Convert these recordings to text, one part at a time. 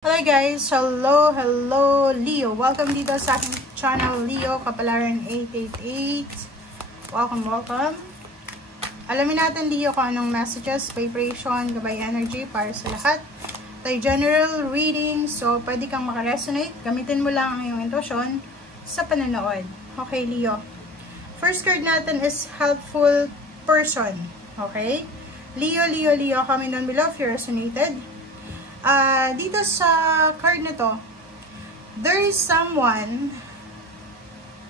Hello guys! Hello Leo! Welcome dito sa aking channel Leo Kapalaran 888. Welcome. Alamin natin Leo kung anong messages, vibration, gabay energy para sa lahat. Tayo general reading, so pwede kang makaresonate. Gamitin mo lang ang iyong intuition sa panonood. Okay Leo. First card natin is helpful person. Okay? Leo, comment down below if you resonated. Dito sa card na to, there is someone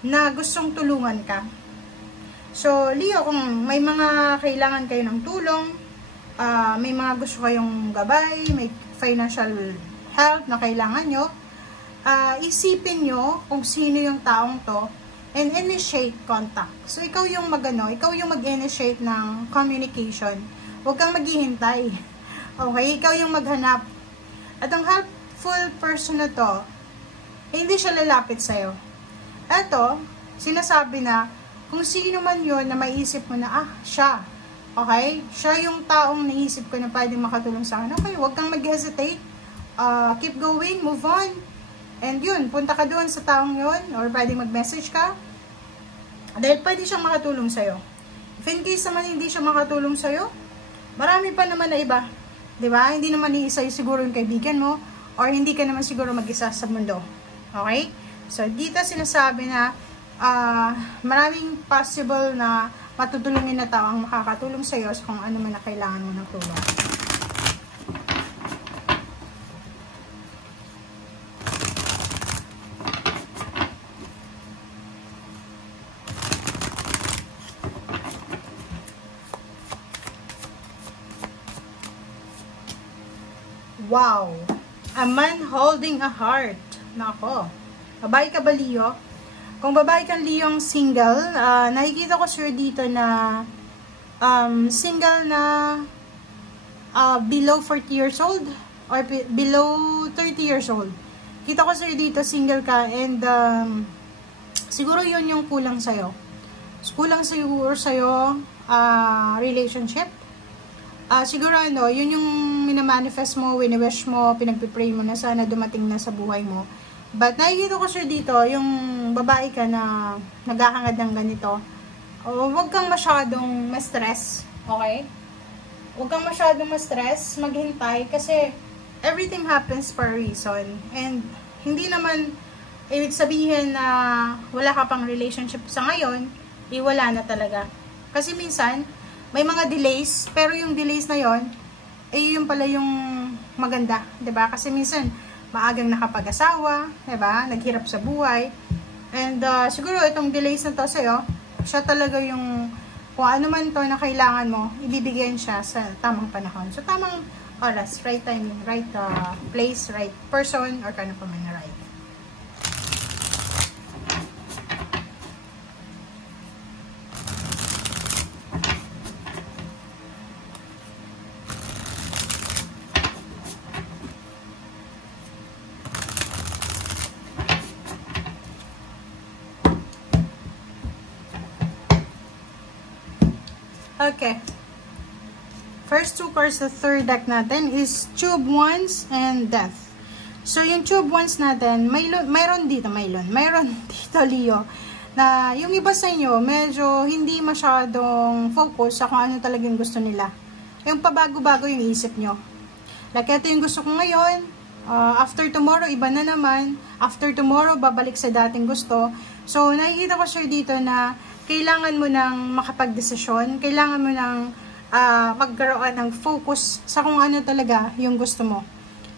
na gustong tulungan ka. So, Leo, kung may mga kailangan kayo ng tulong, may mga gusto kayong gabay, may financial help na kailangan nyo, isipin nyo kung sino yung taong to and initiate contact. So, ikaw yung ikaw yung mag-initiate ng communication. Huwag kang maghihintay. Okay? Ikaw yung maghanap. At ang helpful person na to, hindi siya lalapit sa'yo. Eto, sinasabi na, kung sino man yun na maiisip mo na, siya. Okay? Siya yung taong naisip ko na pwedeng makatulong sa akin. Okay, huwag kang mag-hesitate. Keep going, move on. And yun, punta ka doon sa taong yun, or pwedeng mag-message ka. Dahil pwede siyang makatulong sa'yo. If in case naman hindi siya makatulong sa'yo, marami pa naman na iba. Diba? Hindi naman iisa siguro yung kaibigan mo, or hindi ka naman siguro mag-isa sa mundo. Okay? So, dito sinasabi na maraming possible na matutulungin na tao ang makakatulong sa iyo kung ano man na kailangan mo ng tulong. Wow! A man holding a heart. Nako. Babae ka ba, Leo? Kung babae kang Leo ang single, nakikita ko sure dito na single na below 40 years old or below 30 years old. Kita ko sure dito single ka and siguro yun yung kulang sa'yo. Kulang siguro sa'yo relationship. Siguro yun yung minamanifest mo, wini-wish mo, pinagpipray mo na sana dumating na sa buhay mo. But nakikita ko sure dito, yung babae ka na naghahangad ng ganito, huwag kang masyadong ma-stress, okay? Huwag kang masyadong ma-stress, maghintay, kasi everything happens for a reason. And hindi naman ibig sabihin na wala ka pang relationship sa ngayon, wala na talaga. Kasi minsan, may mga delays, pero yung delays na yon yung pala yung maganda, 'di ba? Kasi minsan maagang nakapag-asawa, 'di ba? Naghirap sa buhay. And siguro itong delays na to sa'yo, siya talaga yung kung ano man to na kailangan mo, ibibigyan siya sa tamang panahon. So tamang oras, right time, right place, right person, or kano pa man na right. Okay. First two cards, the third deck natin is Tube Wands and Death. So, yung Tube Wands natin, mayroon dito, Leo, na yung iba sa inyo, medyo hindi masyadong focus sa kung ano talagang gusto nila. Yung pabago-bago yung isip nyo. Like, ito yung gusto ko ngayon, after tomorrow, iba na naman. After tomorrow, babalik sa dating gusto. So, nakikita ko sure dito na kailangan mo ng makapag-desisyon, kailangan mo ng magkaroon ng focus sa kung ano talaga yung gusto mo.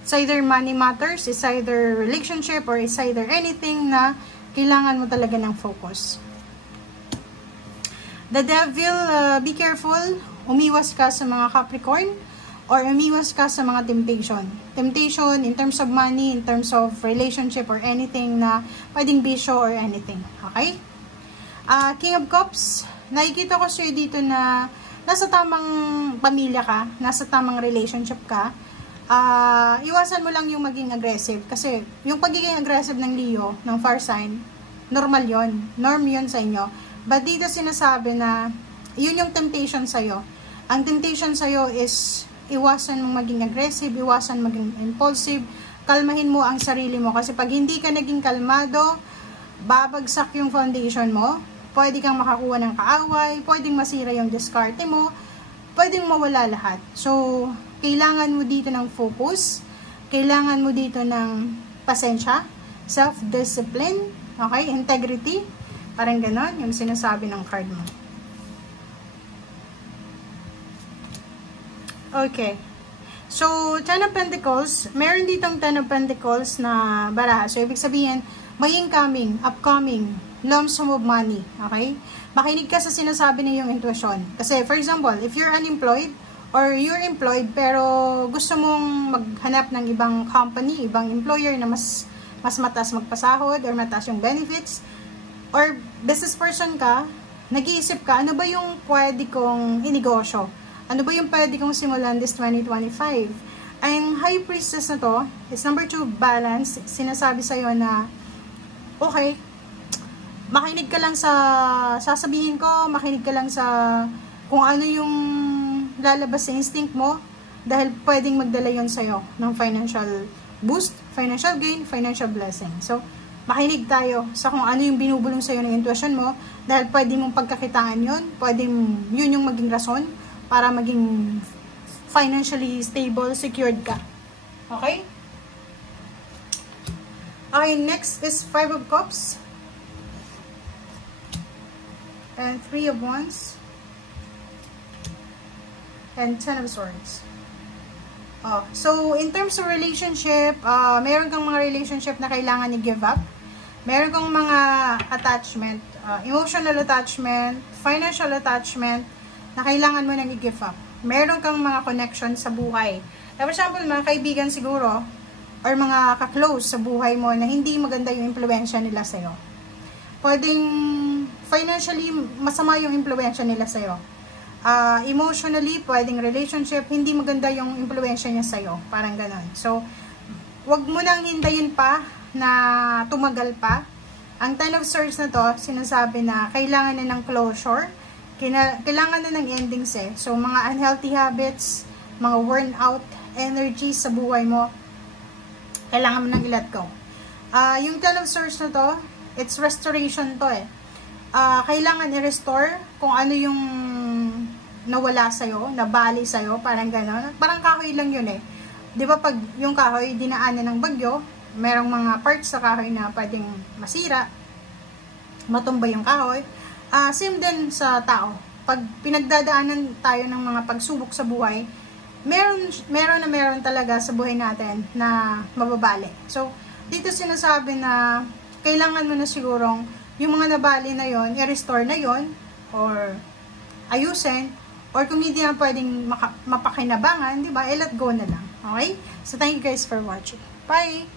It's either money matters, it's either relationship, or it's either anything na kailangan mo talaga ng focus. The Devil, be careful, umiwas ka sa mga Capricorn, or umiwas ka sa mga temptation. Temptation in terms of money, in terms of relationship, or anything na pwedeng bisyo or anything. Okay? King of Cups, nakikita ko sa'yo dito na nasa tamang pamilya ka, nasa tamang relationship ka. Iwasan mo lang yung maging aggressive. Kasi yung pagiging aggressive ng Leo, ng fire sign, normal yon, norm yon sa inyo. But dito sinasabi na yun yung temptation sa'yo. Ang temptation sa'yo is iwasan mong maging aggressive, iwasan maging impulsive, kalmahin mo ang sarili mo. Kasi pag hindi ka naging kalmado, babagsak yung foundation mo. Pwede kang makakuha ng kaaway, pwedeng masira yung diskarte mo, pwedeng mawala lahat. So, kailangan mo dito ng focus, kailangan mo dito ng pasensya, self-discipline, okay, integrity, parang ganon, yung sinasabi ng card mo. Okay. So, Ten of Pentacles, meron ditong Ten of Pentacles na baraha. So, ibig sabihin, may incoming, upcoming, lump sum of money. Okay? Makinig ka sa sinasabi ng iyong intuition. Kasi, for example, if you're unemployed, or you're employed, pero gusto mong maghanap ng ibang company, ibang employer na mas mataas magpasahod, or mataas yung benefits, or business person ka, nag-iisip ka, ano ba yung pwede kong inegosyo? Ano ba yung pwede kong simulan this 2025? Ang High Priestess na to, is number 2, balance. Sinasabi sa'yo na, okay, makinig ka lang sa sasabihin ko, makinig ka lang sa kung ano yung lalabas sa instinct mo, dahil pwedeng magdala yun sa'yo ng financial boost, financial gain, financial blessing. So, makinig tayo sa kung ano yung binubulong sa'yo ng intuition mo, dahil pwedeng mong pagkakitaan yun, pwedeng yun yung maging rason para maging financially stable, secured ka. Okay? Okay, next is 5 of Cups. And 3 of Wands. And 10 of Swords. So, in terms of relationship, meron kang mga relationship na kailangan i-give up. Meron kang mga attachment, emotional attachment, financial attachment, na kailangan mo nang i-give up. Meron kang mga connection sa buhay. For example, mga kaibigan siguro, or mga ka-close sa buhay mo na hindi maganda yung impluensya nila sa'yo. Pwedeng financially, masama yung impluensya nila sa'yo. Emotionally, pwedeng relationship, hindi maganda yung impluensya niya sa'yo. Parang ganon. So, wag mo nang hintayin pa na tumagal pa. Ang Ten of Swords na to, sinasabi na kailangan na ng closure, kailangan na ng endings eh. So, mga unhealthy habits, mga worn out energies sa buhay mo, kailangan mo nang i-let go. Yung Ten of Swords na to, it's restoration to eh. Kailangan i-restore kung ano yung nawala sa'yo, nabali sa'yo, parang gano'n. Parang kahoy lang yun eh. Di ba pag yung kahoy dinaanan ng bagyo, merong mga parts sa kahoy na pwedeng masira, matumba yung kahoy. Same din sa tao. Pag pinagdadaanan tayo ng mga pagsubok sa buhay, meron talaga sa buhay natin na mababali. So, dito sinasabi na kailangan mo na sigurong yung mga nabali na yon, i-restore na yon, or ayusin, or kung hindi na pwedeng mapakinabangan, di ba, i-let go na lang. Okay? So, thank you guys for watching. Bye!